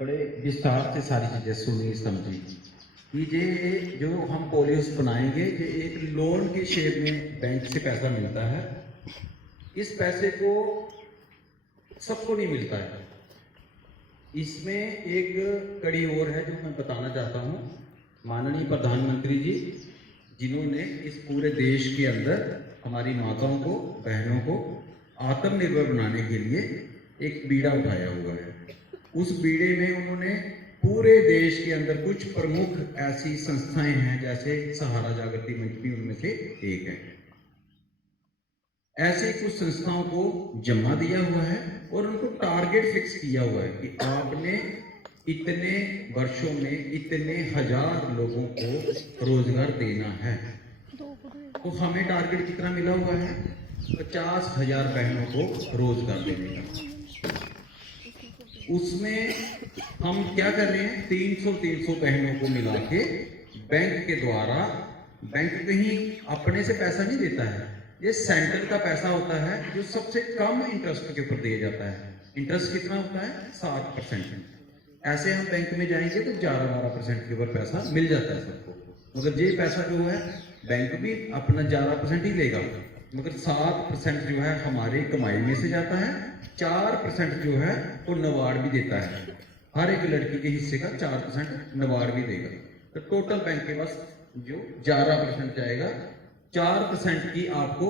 बड़े विस्तार से सारी चीज़ें सुनी समझी कि ये जो हम पॉलिस बनाएंगे ये एक लोन की शेप में बैंक से पैसा मिलता है। इस पैसे को सबको नहीं मिलता है। इसमें एक कड़ी और है जो मैं बताना चाहता हूँ। माननीय प्रधानमंत्री जी जिन्होंने इस पूरे देश के अंदर हमारी माताओं को, बहनों को आत्मनिर्भर बनाने के लिए एक बीड़ा उठाया हुआ है। उस बीड़े में उन्होंने पूरे देश के अंदर कुछ प्रमुख ऐसी संस्थाएं हैं, जैसे सहारा जागृति मंच भी उनमें से एक है। ऐसे कुछ संस्थाओं को जमा दिया हुआ है और उनको टारगेट फिक्स किया हुआ है कि आपने इतने वर्षों में इतने हजार लोगों को रोजगार देना है। तो हमें टारगेट कितना मिला हुआ है? 50,000 बहनों को रोजगार देने का। उसमें हम क्या कर रहे हैं? 300 बहनों को मिला के बैंक के द्वारा, बैंक कहीं अपने से पैसा नहीं देता है, ये सेंट्रल का पैसा होता है जो सबसे कम इंटरेस्ट के ऊपर दिया जाता है। इंटरेस्ट कितना होता है? 7%। ऐसे हम बैंक में जाएंगे तो 11-12% के ऊपर पैसा मिल जाता है सबको, मगर ये पैसा जो है बैंक भी अपना 11% ही लेगा, मगर 7% जो है हमारे कमाई में से जाता है। 4% जो है वो नबार्ड भी देता है। हर एक लड़की के हिस्से का 4% नबार्ड भी देगा। तो टोटल बैंक के पास जो 11% जाएगा, 4% की आपको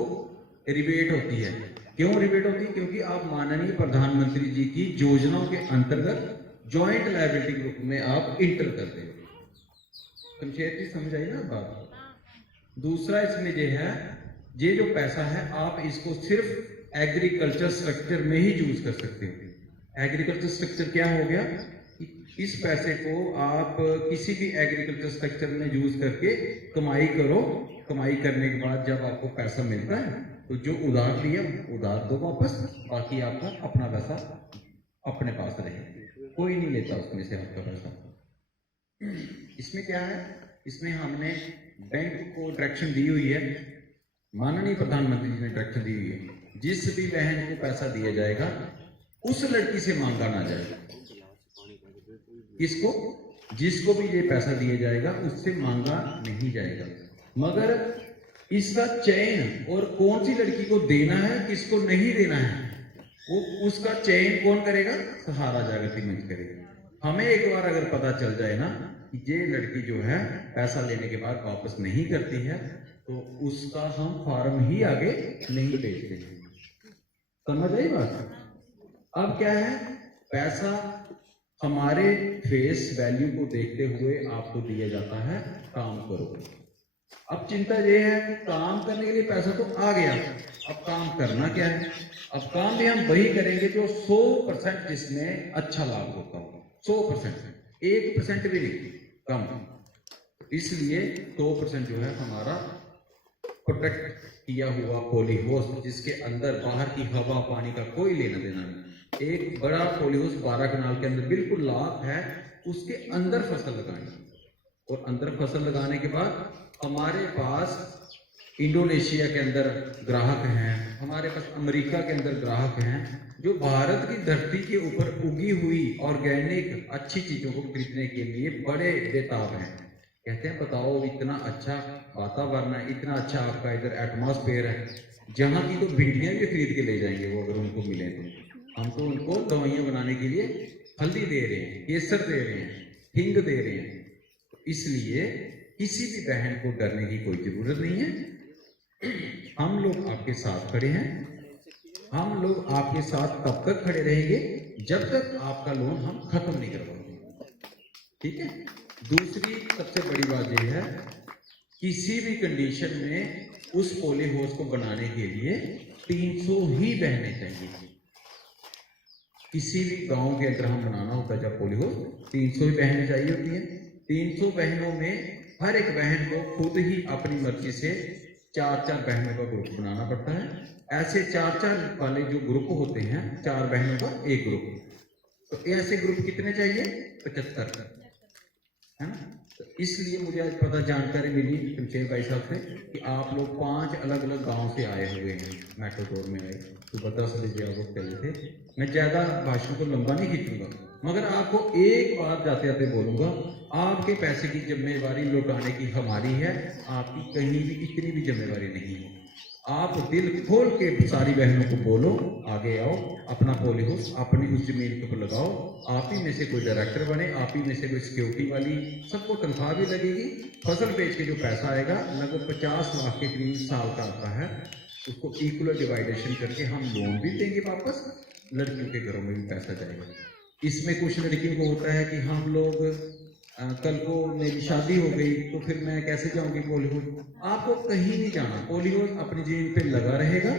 रिबेट होती है। क्यों रिबेट होती है? क्योंकि आप माननीय प्रधानमंत्री जी की योजनाओं के अंतर्गत ज्वाइंट लायबिलिटी ग्रुप में आप इंटर करते हो। शमशेर जी समझ आई ना बात? दूसरा इसमें ये है, ये जो पैसा है आप इसको सिर्फ एग्रीकल्चर स्ट्रक्चर में ही यूज कर सकते हो। एग्रीकल्चर स्ट्रक्चर क्या हो गया? इस पैसे को आप किसी भी एग्रीकल्चर स्ट्रक्चर में यूज करके कमाई करो। कमाई करने के बाद जब आपको पैसा मिलता है तो जो उधार लिया उधार दो वापस, बाकी आपका अपना पैसा अपने पास रहे, कोई नहीं लेता उसमें से आपका पैसा। इसमें क्या है? इसमें हमने बैंक को डायरेक्शन दी हुई है, माननीय प्रधानमंत्री जी ने डायरेक्शन दी हुई है, जिस भी बहन को पैसा दिया जाएगा उस लड़की से मांगा ना जाएगा। किसको? जिसको भी ये पैसा दिया जाएगा उससे मांगा नहीं जाएगा, मगर इसका चयन और कौन सी लड़की को देना है किसको नहीं देना है वो उसका चयन कौन करेगा? सहारा जागृति मंच करेगा। हमें एक बार अगर पता चल जाए ना कि ये लड़की जो है पैसा लेने के बाद वापस नहीं करती है तो उसका हम फॉर्म ही आगे नहीं भेजते हैं। समझ आई बात? अब क्या है? पैसा हमारे फेस वैल्यू को देखते हुए आपको दिया जाता है, काम करो। अब चिंता यह है कि काम करने के लिए पैसा तो आ गया, अब काम करना क्या है? अब काम भी हम वही करेंगे जो 100% जिसमें अच्छा लाभ होता हो। 100%, 1% भी नहीं कम। इसलिए 100% जो है हमारा प्रोटेक्ट किया हुआ पॉली हाउस, जिसके अंदर बाहर की हवा पानी का कोई लेना देना नहीं। एक बड़ा पॉली हाउस 12 कनाल के अंदर बिल्कुल लॉक है, उसके अंदर फसल लगानी, और अंदर फसल लगाने के बाद हमारे पास इंडोनेशिया के अंदर ग्राहक हैं, हमारे पास अमेरिका के अंदर ग्राहक हैं जो भारत की धरती के ऊपर उगी हुई ऑर्गेनिक अच्छी चीजों को खरीदने के लिए बड़े बेताब हैं। कहते हैं बताओ इतना अच्छा वातावरण है, इतना अच्छा आपका इधर एटमॉस्फेयर है, जहाँ की तो भिंडियां भी खरीद के ले जाएंगे वो अगर उनको मिले तो। हम तो उनको दवाइयां बनाने के लिए हल्दी दे रहे हैं, केसर दे रहे हैं, हिंग दे रहे हैं। इसलिए किसी भी बहन को डरने की कोई जरूरत नहीं है। हम लोग आपके साथ खड़े हैं, हम लोग आपके साथ तब तक खड़े रहेंगे जब तक आपका लोन हम खत्म नहीं करवाएंगे। ठीक है? दूसरी सबसे बड़ी बात यह है, किसी भी कंडीशन में उस पॉली हाउस को बनाने के लिए 300 ही बहनें चाहिए। किसी भी गांव के अंदर हम बनाना होता है जब पॉली हाउस, 300 ही बहनें चाहिए होती हैं। 300 बहनों में हर एक बहन को खुद ही अपनी मर्जी से 4-4 बहनों का ग्रुप बनाना पड़ता है। ऐसे 4-4 वाले जो ग्रुप होते हैं, 4 बहनों का एक ग्रुप, तो ऐसे ग्रुप कितने चाहिए? 75, है ना? तो इसलिए मुझे आज पता जानकारी मिली शमशेर भाई साहब से कि आप लोग 5 अलग अलग गांव से आए हुए हैं, मेट्रो टूर में आए, सुबह 10 बजे आप लोग चले थे। मैं ज्यादा भाषण को लंबा नहीं खींचूंगा, मगर आपको एक बात जाते जाते बोलूंगा, आपके पैसे की जिम्मेवारी लौटाने की हमारी है, आपकी कहीं भी इतनी भी जिम्मेवारी नहीं है। आप दिल खोल के सारी बहनों को बोलो, आगे आओ, अपना पॉलीहाउस अपनी उस जमीन के ऊपर लगाओ, आप ही में से कोई डायरेक्टर बने, आप ही में से कोई सिक्योरिटी वाली, सबको तनख्वाह भी लगेगी। फसल बेच के जो पैसा आएगा लगभग 50 लाख के करीब साल का आता है, उसको इक्वल डिवाइडेशन करके हम लोन भी देंगे वापस, लड़कियों के घरों में भी पैसा जाएगा। इसमें कुछ लड़कियों को होता है कि हम लोग कल को मेरी शादी हो गई तो फिर मैं कैसे जाऊंगी पॉलीवुड। आपको कहीं नहीं जाना, पॉलीवुड अपनी जमीन पे लगा रहेगा,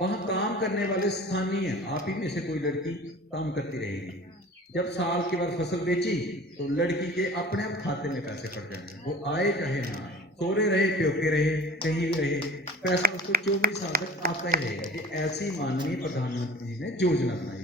वहां काम करने वाले स्थानीय, आप ही में से कोई लड़की काम करती रहेगी। जब साल के बाद फसल बेची तो लड़की के अपने आप खाते में पैसे पड़ जाएंगे, वो आए चाहे ना आए, सोरे रहे प्योके रहे कहीं भी रहे, पैसा उसको 24 साल तक आता ही रहेगा। ये ऐसी माननीय प्रधानमंत्री जी ने योजना बनाई।